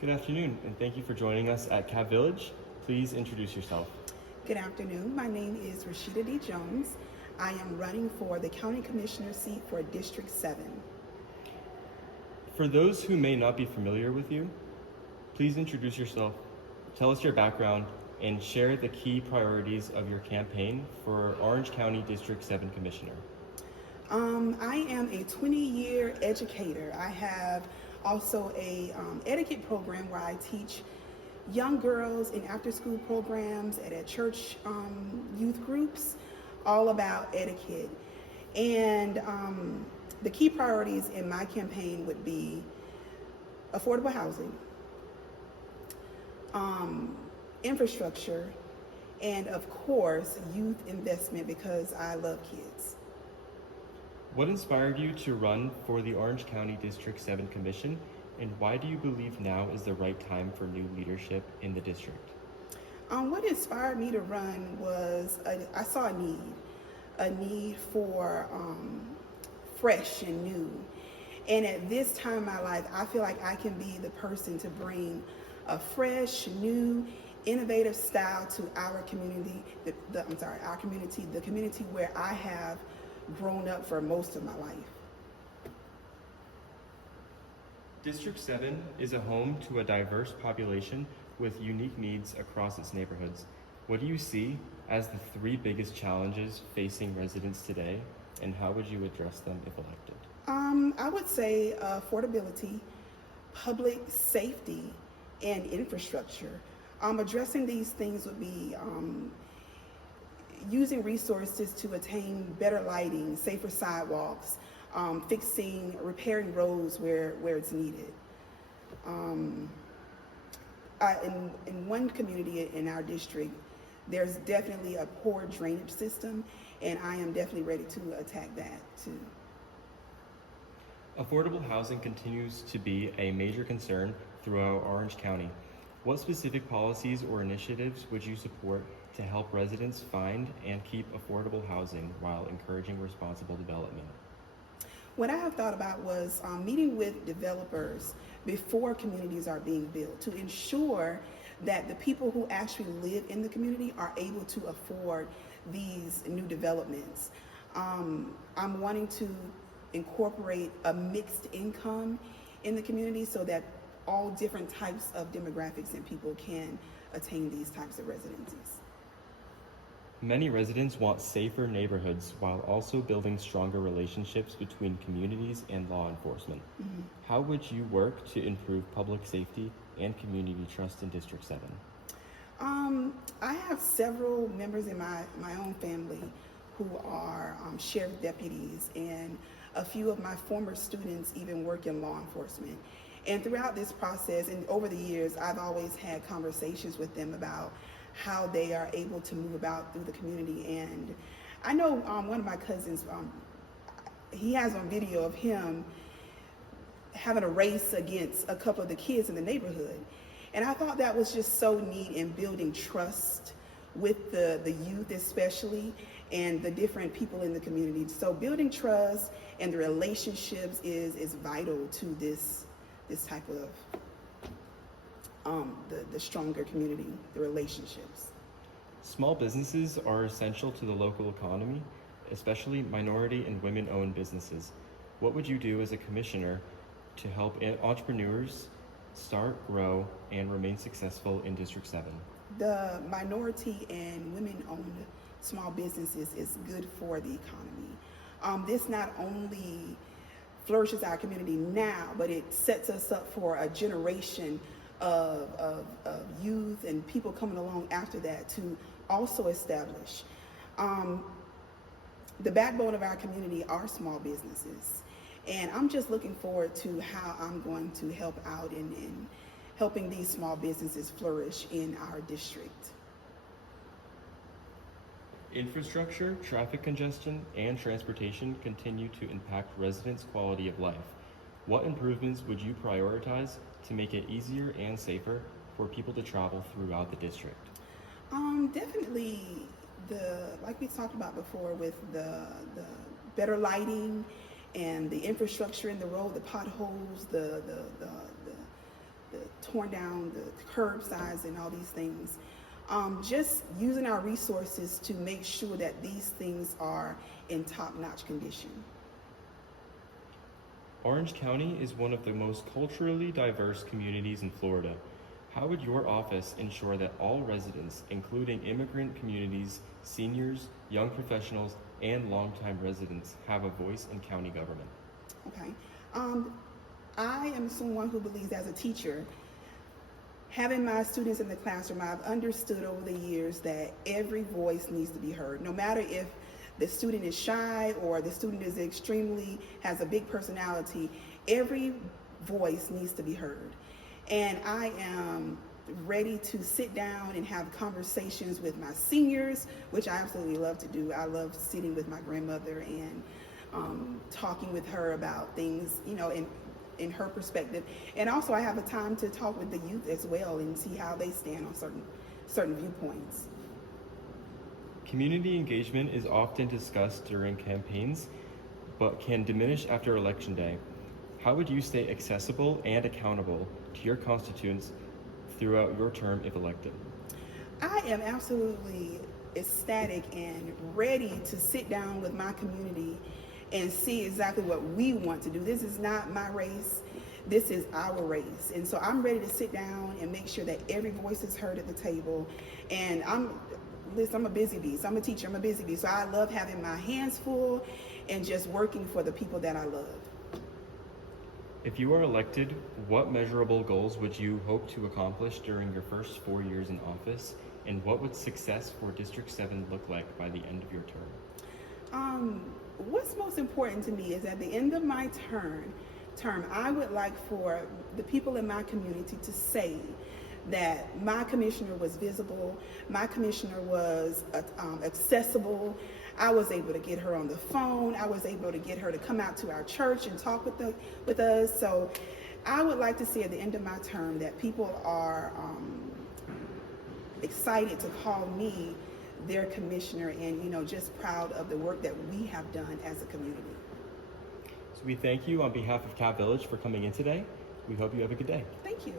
Good afternoon, and thank you for joining us at Cab Village. Please introduce yourself. Good afternoon. My name is Rasheeda Jones. I am running for the County Commissioner seat for District 7. For those who may not be familiar with you, please introduce yourself, tell us your background, and share the key priorities of your campaign for Orange County District 7 Commissioner. I am a 20-year educator. I have also a etiquette program where I teach young girls in after-school programs and at church youth groups all about etiquette. And the key priorities in my campaign would be affordable housing, infrastructure, and of course, youth investment because I love kids. What inspired you to run for the Orange County District 7 Commission, and why do you believe now is the right time for new leadership in the district? What inspired me to run was I saw a need for fresh and new. And at this time in my life, I feel like I can be the person to bring a fresh, new, innovative style to our community, the community where I have grown up for most of my life. District 7 is a home to a diverse population with unique needs across its neighborhoods. What do you see as the three biggest challenges facing residents today, and how would you address them if elected? I would say affordability, public safety, and infrastructure. Addressing these things would be using resources to attain better lighting, safer sidewalks, repairing roads where it's needed. In one community in our district, there's definitely a poor drainage system, and I am definitely ready to attack that too. Affordable housing continues to be a major concern throughout Orange County. What specific policies or initiatives would you support to help residents find and keep affordable housing while encouraging responsible development? What I have thought about was meeting with developers before communities are being built to ensure that the people who actually live in the community are able to afford these new developments. I'm wanting to incorporate a mixed income in the community so that all different types of demographics and people can attain these types of residencies. Many residents want safer neighborhoods while also building stronger relationships between communities and law enforcement. Mm-hmm. How would you work to improve public safety and community trust in District 7? I have several members in my own family who are sheriff deputies, and a few of my former students even work in law enforcement. And throughout this process and over the years, I've always had conversations with them about how they are able to move about through the community. And I know one of my cousins, he has on video of him having a race against a couple of the kids in the neighborhood. And I thought that was just so neat in building trust with the youth especially, and the different people in the community. So building trust and the relationships is vital to this type of the stronger community, the relationships. Small businesses are essential to the local economy, especially minority and women-owned businesses. What would you do as a commissioner to help entrepreneurs start, grow, and remain successful in District 7? The minority and women-owned small businesses is good for the economy. This not only flourishes our community now, but it sets us up for a generation of youth and people coming along after that to also establish. The backbone of our community are small businesses. And I'm just looking forward to how I'm going to help out in helping these small businesses flourish in our district. Infrastructure, traffic congestion, and transportation continue to impact residents' quality of life. What improvements would you prioritize to make it easier and safer for people to travel throughout the district? Definitely like we talked about before, with the better lighting and the infrastructure in the road, the potholes, the torn down, the curbsides and all these things. Just using our resources to make sure that these things are in top-notch condition. Orange County is one of the most culturally diverse communities in Florida. How would your office ensure that all residents, including immigrant communities, seniors, young professionals, and longtime residents, have a voice in county government? Okay. I am someone who believes, as a teacher, having my students in the classroom, I've understood over the years that every voice needs to be heard, no matter if the student is shy or the student is has a big personality. Every voice needs to be heard. And I am ready to sit down and have conversations with my seniors, which I absolutely love to do. I love sitting with my grandmother and talking with her about things, in her perspective. And also I have a time to talk with the youth as well and see how they stand on certain viewpoints. Community engagement is often discussed during campaigns, but can diminish after Election Day. How would you stay accessible and accountable to your constituents throughout your term if elected? I am absolutely ecstatic and ready to sit down with my community and see exactly what we want to do. This is not my race, this is our race. And so I'm ready to sit down and make sure that every voice is heard at the table. And I'm a busy bee. So I'm a teacher, I'm a busy bee. So I love having my hands full and just working for the people that I love. If you are elected, what measurable goals would you hope to accomplish during your first 4 years in office? And what would success for District 7 look like by the end of your term? What's most important to me is at the end of my term, I would like for the people in my community to say that my commissioner was visible, my commissioner was accessible. I was able to get her on the phone. I was able to get her to come out to our church and talk with us. So I would like to see at the end of my term that people are excited to call me their commissioner and, just proud of the work that we have done as a community. So we thank you on behalf of Cap Village for coming in today. We hope you have a good day. Thank you.